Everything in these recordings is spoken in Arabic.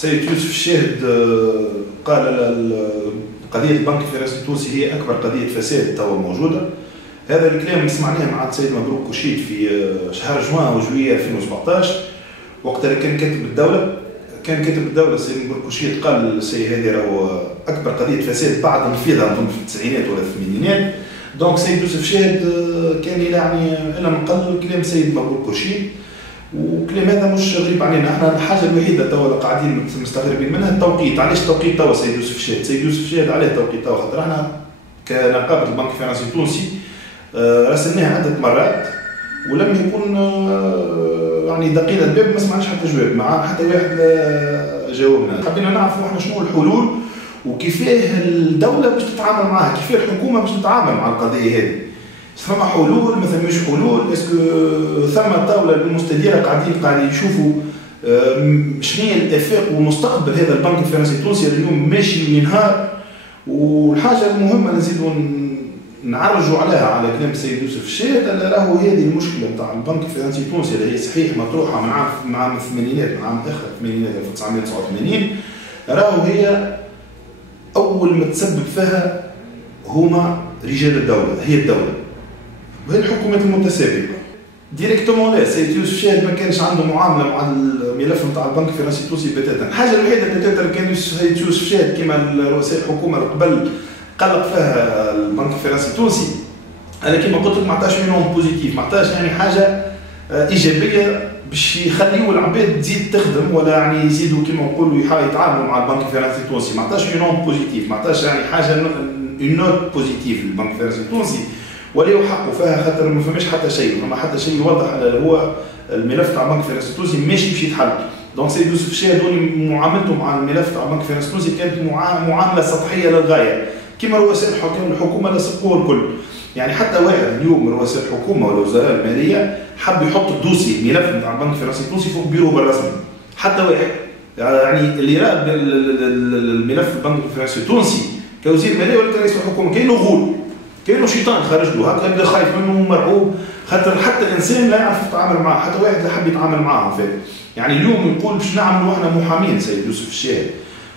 سيد يوسف الشاهد قال قضية البنك الفرنسي التونسي هي أكبر قضية فساد توا موجودة. هذا الكلام سمعناه مع السيد مبروك كوشيد في شهر جوان وجوية 2017 وقتها كان كاتب الدولة السيد مبروك كوشيد قال السيد هذه راهو أكبر قضية فساد بعد نفيذها أظن في التسعينات ولا الثمانينات. دونك سيد يوسف الشاهد كان يعني إلا من قبل كلام السيد مبروك كوشيد، وكلام هذا مش غريب علينا. احنا الحاجه الوحيده توا اللي قاعدين مستغربين منها التوقيت. علاش التوقيت توا سيد يوسف الشاهد؟ سيد يوسف الشاهد عليه التوقيت توا خاطر احنا كنقابه البنك الفرنسي التونسي راسلناها عده مرات ولم يكن يعني دقينا الباب ما سمعناش حتى جواب مع حتى واحد جاوبنا. حبينا نعرفوا احنا شنو الحلول وكيفاه الدوله باش تتعامل معها، كيفاه الحكومه باش تتعامل مع القضيه هذه. ثم حلول ما ثماش حلول؟ اسكو ثم طاوله المستديره قاعدين يشوفوا شنو هي الافاق ومستقبل هذا البنك الفرنسي التونسي اليوم ماشي وينهار. والحاجه المهمه نزيدوا نعرجوا عليها على كلام السيد يوسف الشاهد اللي راهو هذه المشكله نتاع البنك الفرنسي التونسي اللي هي صحيح مطروحه من عام الثمانينات، من عام اخر الثمانينات 1989، راهو هي اول ما تسبب فيها هما رجال الدوله، هي الدوله وهي الحكومات المتسابقه ديريكتومون. لا سيد يوسف الشاهد ما كانش عنده معامله مع الملف نتاع البنك الفرنسي التونسي بتاتا. الحاجه الوحيده بتاتا اللي كان سيد يوسف الشاهد كما رؤساء الحكومه قبل قلق فيها البنك الفرنسي التونسي، انا كما قلت لك ما عطاش منهم بوزيتيف، ما عطاش يعني حاجه ايجابيه باش يخليوا العباد تزيد تخدم ولا يعني يزيدوا كما نقولوا يتعاملوا مع البنك الفرنسي التونسي. ما عطاش منهم بوزيتيف، ما عطاش يعني حاجه اون نوت بوزيتيف للبنك الفرنسي التونسي ولا يحقوا فيها خاطر ما فماش حتى شيء، فما حتى شيء واضح هو الملف تاع البنك الفرنسي التونسي ماشي باش يتحل. دونك سيد يوسف الشاهد معاملته مع الملف تاع البنك الفرنسي التونسي كانت معامله سطحيه للغايه كما رؤساء الحكومه اللي سبقوه الكل. يعني حتى واحد اليوم من رؤساء الحكومه ولا وزراء الماليه حب يحط الدوسي الملف نتاع البنك الفرنسي التونسي فوق بيرو بالرسمي، حتى واحد يعني اللي راه الملف البنك الفرنسي التونسي كوزير ماليه ولا كرئيس الحكومه كاينه غول، كاينه شيطان خارج له هكا يبدا خايف منه ومرعوب خاطر حتى الانسان لا يعرف يتعامل معه، حتى واحد لا حب يتعامل معه فات. يعني اليوم يقول باش نعملوا احنا محامين سيد يوسف الشاهد،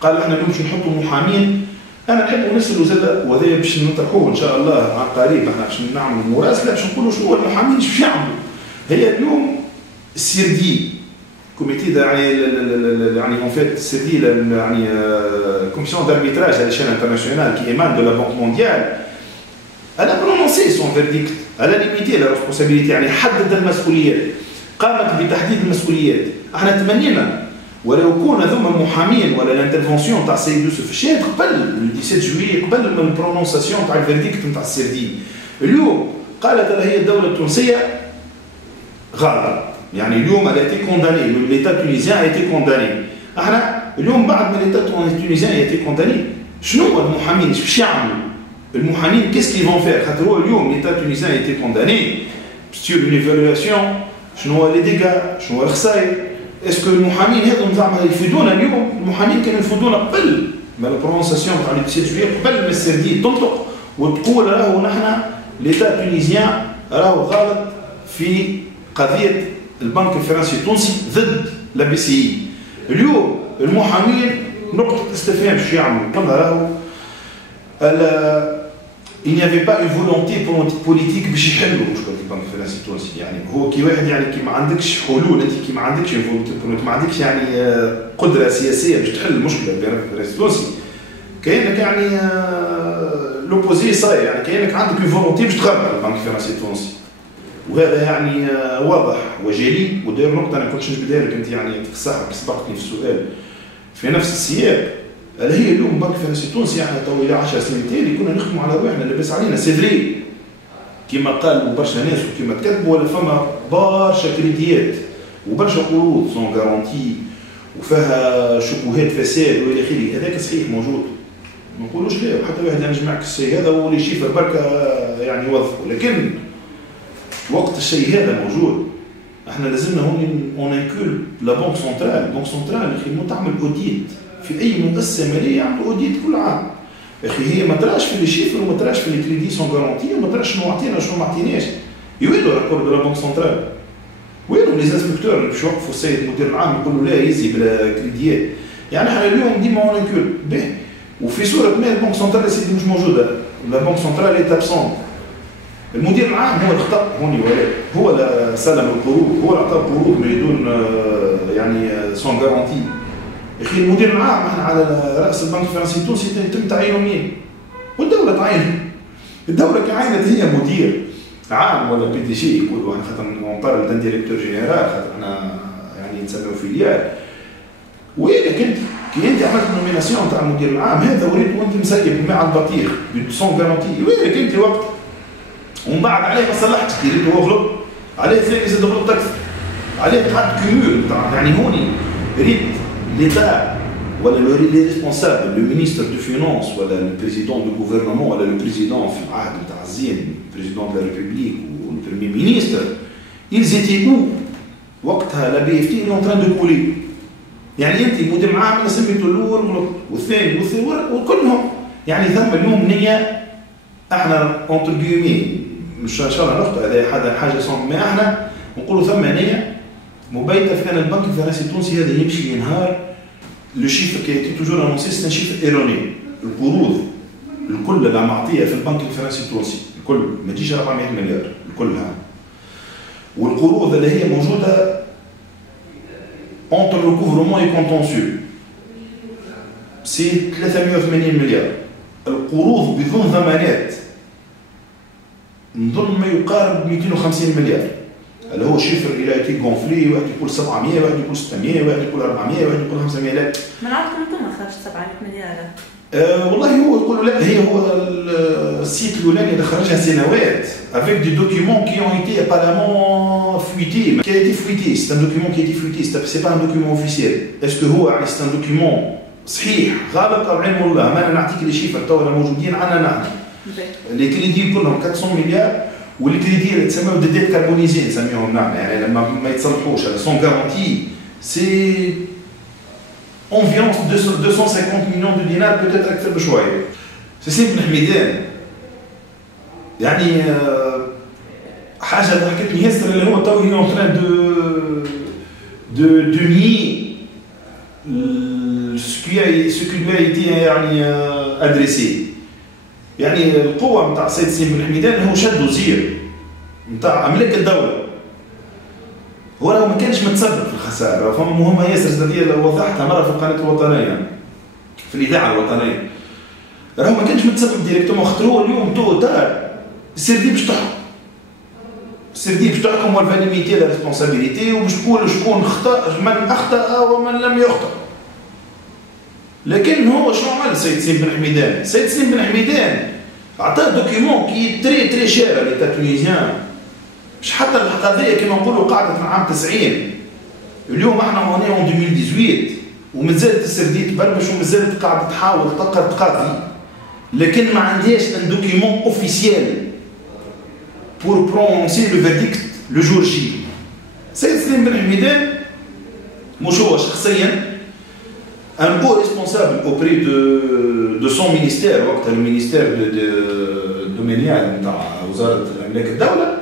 قال احنا اليوم باش نحطوا محامين. انا نحب نسالوا زاد وهذا باش نطرحوه ان شاء الله عن قريب، احنا باش نعملوا مراسله باش نقولوا شنو المحامين باش يعملوا. هي اليوم السيردي كوميتي يعني اون فيت السيردي يعني كوميسيون داربيتراج على شان انترناسيونال كي ايمان دو لا بنك مونديال انا برونونسي سون فيرديكت على ليميتي لا ريسبونسابيلتي، يعني حدد المسؤوليات، قامت بتحديد المسؤوليات. احنا تمنينا ولو كون هذوما المحامين ولا الانترفونسيون تاع السيد يوسف الشاهد قبل 17 جويي قبل من البرونونساسيون تاع الفيرديكت نتاع السيردي. اليوم قالت هي الدوله التونسيه غلط، يعني اليوم elle a été condamnée، l'État tunisien a été condamné. احنا اليوم بعد ما l'État tunisien a été condamné شنو المحامين باش يعملوا؟ المحامين qu'est-ce qu'ils vont faire؟ خاطر هو اليوم l'État tunisien a été condamné sur une évaluation شنو هو لي ديغا، شنو هو الخسائر. اسكو المحامين هذوما زعما يفيدونا اليوم؟ المحامين كانوا يفيدونا قبل ما البرونساسيون تاع 17 جويي قبل ما السردي تنطق وتقول راهو نحن ليتا تونيزيان راهو غلط في قضيه البنك الفرنسي التونسي ضد لا بي سي. اليوم المحامين نقطه استفهام شو يعملوا؟ قلنا راهو il n'y avait pas une volonté politique باش يحلوا مشكله البنك الفرنسي التونسي. يعني هو كي واحد يعني كي ما عندكش حلول، انت كي ما عندكش ما عندكش يعني قدره سياسيه باش تحل المشكله بين البنك الفرنسي التونسي، كاينك يعني لوبوزي صاير، يعني كاينك عندك اون فولونتي باش تغرق البنك الفرنسي التونسي، وهذا يعني واضح وجلي. وداير نقطه انا كنت نجبدها لك انت يعني صحك سبقتني في السؤال في نفس السياق، اللي هي اليوم البنك الفرنسي التونسي احنا تو الى 10 سنين تالي كنا نخدموا على روحنا لاباس علينا سيفري كما قالوا برشا ناس وكما تكتبوا، ولا فما برشا كريديات وبرشا قروض سون غارونتي وفيها شبهات فساد والى اخره. هذاك صحيح موجود ما نقولوش لا، حتى واحد ينجم يعكس الشيء هذا واللي يشيفر بركه يعني يوظفوا، لكن وقت الشيء هذا موجود احنا لازمنا هون اون انكول لا بنك سنترال. البنك سنترال اخي تعمل اوديت في اي مؤسسه ماليه، يعملوا اوديت كل عام. اخي هي ما تراش في لي شيفر وما تراش في لي كريدي سون غارونتي وما تراش شنو عطينا شنو ما عطيناش. يوينوا رابور دو لا بنك سنترال؟ وينوا لي انسبكتور اللي باش يوقفوا السيد المدير العام يقولوا لا يزي بلا كريديات؟ يعني احنا اليوم ديما اون انكول به. وفي صوره ما البنك سنترال سيدي مش موجوده، البنك سنترال اي ابسون. المدير العام هو اللي خطا هوني ولا هو اللي سلم القروض، هو اللي عطى القروض بدون يعني سون غارونتي. يا اخي المدير العام احنا على راس البنك الفرنسي التونسي يتم تعيينه منين؟ والدوله تعينه. الدوله كعينت هي مدير عام ولا بي دي جي يقولوا احنا خاطر اون بارل دان ديريكتور جينيرال خاطر احنا يعني نسميو فيليال. ويلك انت كي انت عملت نوميناسيون تاع المدير العام هذا وليت وانت مسيب مع البطيخ سون غارونتي، ويلك انت وقت ومن بعد عليه ما صلحتش كي ريت هو غلط عليه ثاني زاد غلط اكثر عليه قعد كيمول يعني هوني ريت ليتا ولا لي ريسبونسابل لو مينيستر دو فينانس ولا البريزيدون دو غوفرنمون ولا البريزيدون في العهد نتاع الزين بريزيدون دو لا ريبوبليك والبريمي مينيستر ils étaient où وقتها لا بي اف تي اون تران دو كولي. يعني انت مدير عام سميته الاول غلط والثاني والثالث وكلهم يعني ثم اليوم نيه احنا اونتر جيمي مش ان شاء الله نقطع هذا حاجه صعبه ما احنا نقولوا ثم نيه مبيته في ان البنك الفرنسي التونسي هذا يمشي ينهار. لو شيفر كي ايتي توجور انونسي سي ان شيفر ايروني. القروض الكل اللي معطيه في البنك الفرنسي التونسي الكل ما تجيش 400 مليار الكلها، والقروض اللي هي موجوده اونتر لو كوفرمون اي كونتونسيو سي 380 مليار. القروض بدون ضمانات نظن ما يقارب 250 مليار اللي هو شيفر الى تي كونفلي، واحد يقول 700 واحد يقول 600 واحد يقول 400 واحد يقول 500. لا من عندكم انتم ما خرجت 700 مليار؟ والله هو يقولوا لا هو السيت الاولاني اللي خرجها سنوات avec des documents qui ont été apparemment fuités, qui a été fuité, c'est un document qui a été fuité, c'est pas un document officiel. Est-ce que هو c'est un document صحيح غلط او علم الله؟ ما انا نعطيك لي شيفر تو موجودين عندنا نحن لي كريدي كلهم 400 مليار واللي كريدي اللي تسموا دي ديت كاربونيزي نسميهم نحن يعني لما ما يتصلحوش على سون غارونتي سي environ 250 millions de dinars peut-être اكثر بشويه. سي سي بن حميدان يعني حاجه ضحكتني ياسر اللي هو تو هي اون تران دو ني ce qui lui a été يعني adressé. يعني القوه نتاع سيد سليم بن حميدان هو شد وزير نتاع املاك الدوله، هو لو ما كانش متسبب في الخساره. فما مهمه ياسر زاديه لو وضحتها مره في القناه الوطنيه في الاذاعه الوطنيه، راهو ما كانش متسبب ديريكتومون خاطر هو اليوم توتال السردي باش تحكم، السردي باش تحكم والفاليميتي لا ريسبونسابيليتي وباش تقول شكون خطا من اخطا ومن لم يخطا. لكن هو شنو عمل سيد سليم بن حميدان؟ سيد سليم بن حميدان عطاه دوكيمون كي تري تري شير لي تونيزيان، مش حتى القضيه كما نقولوا قاعده من عام 90. اليوم احنا هوني اون 2018 ومازالت السردي تبرمج ومازالت قاعده تحاول تقاضي، لكن ما عندهاش ان دوكيمون اوفيسيال بور برونونسي لو فيرديكت لو جور جي. سيد سليم بن حميدان مش هو شخصيا un haut responsable auprès de son ministère وقتها المينيستير دومينيال نتاع وزاره املاك الدوله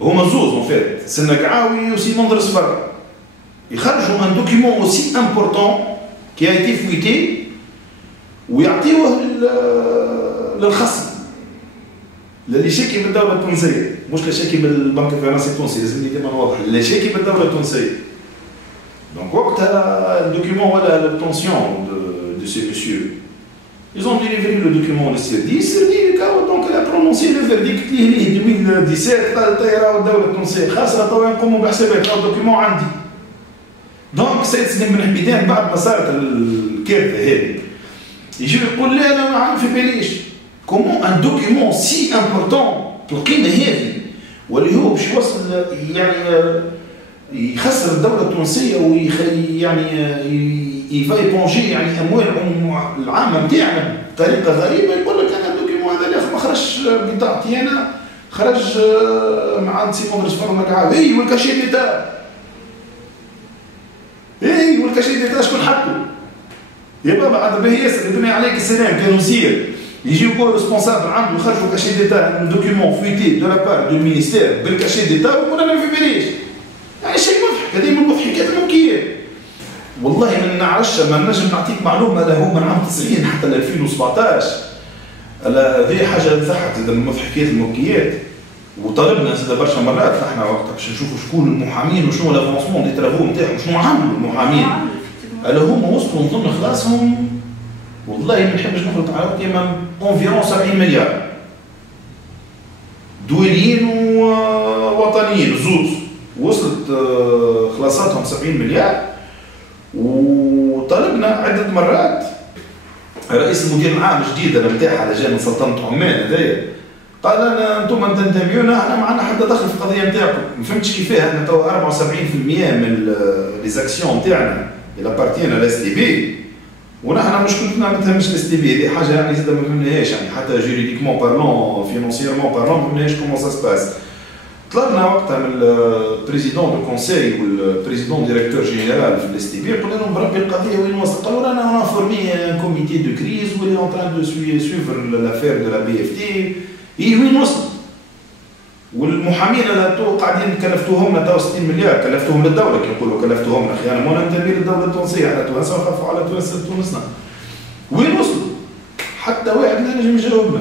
هما زوز اون فيت سنقعاوي وسي منظر صفر يخرجوا ان دوكيمون اوسي امبورطون كي ايتي فويتي ويعطيوه للخصم اللي شاكي بالدوله التونسيه، مش اللي شاكي بالبنك الفرنسي التونسي، لازمني ديما نوضح اللي شاكي بالدوله التونسيه. Donc, le document voilà l'obtention de ces messieurs. Ils ont délivré le document au CERDI. CERDI, donc, elle a prononcé le verdict 2017. Donc, سيد سليم بن حميدان بعد ما صارت الكارثه هذه يجي يقول لا انا ما عارف في باليش كومون ان دوكيمون سي امبورتون بالقيمه هذه واللي هو باش يوصل يعني يخسر الدولة التونسية يعني يفا يبونجي يعني أموال العامة نتاعنا بطريقة غريبة. يقول لك أنا الدوكيمون هذا ما خرجش بطاقتي أنا، خرج مع سي مدرس فرما كعاب. إي والكاشي ديتا، إي والكاشي ديتا شكون حطو؟ يا بابا عاد به ياسر يدني عليك السلام كان وزير يجي يقول ريسبونسابل عنده يخرجوا كاشي ديتا ان دوكيمون فويتي دو لا بار دو مينيستير بالكاشي ديتا ويقول أنا ما في باليش. يعني شيء مضحك، هذه من المضحكات المبكية. والله ما نعرفش، ما نجم نعطيك معلومه لا هو من عام 90 حتى ل 2017. هذه حاجه تضحك من المضحكات المبكيات. وطلبنا زاد برشا مرات احنا وقتها باش نشوفوا شكون المحامين وشنو لافونسمون دي ترافو نتاعهم، شنو عملوا المحامين. الا هما وصلوا نظن خلاصهم والله ما نحبش نخلط على كيما اونفيرون 70 مليار دوليين ووطنيين زوز، وصلت خلاصاتهم 70 مليار. وطلبنا عده مرات رئيس المدير العام الجديد نتاعها اللي جاي من سلطنه عمان هذايا قال لنا انتم تنتميونا احنا ما عندنا حتى دخل في القضيه نتاعكم. ما فهمتش كيفاه احنا تو 74% من لي زاكسيون نتاعنا الى بارتينا لاس تي بي، ونحن مشكلتنا ما تهمش لاس تي بي. هذه حاجه يعني زاد ما فهمناهاش، يعني حتى جوريديكمون بارلون فينونسييرمون بارلون ما فهمناهاش كومون سا سباس. طلبنا وقتها من البريزيدون دو كونساي والبريزيدون ديريكتور جينيرال في الاس تي بي، قلنا لهم بربي القضيه وين وصلت؟ قالوا رانا فورمي كوميتي دو كريز واللي اون تران دو سويفر لافير دو لا بي اف تي. وين وصلت؟ والمحامين اللي قاعدين كلفتوهم لنا 60 مليار، كلفتوهم للدوله كي نقولوا كلفتوهم لنا، اخي انا ما ننتمي للدوله التونسيه، احنا توانسه ونخافوا على توانسه تونسنا. وين وصلوا؟ حتى واحد لا نجم يجاوبنا.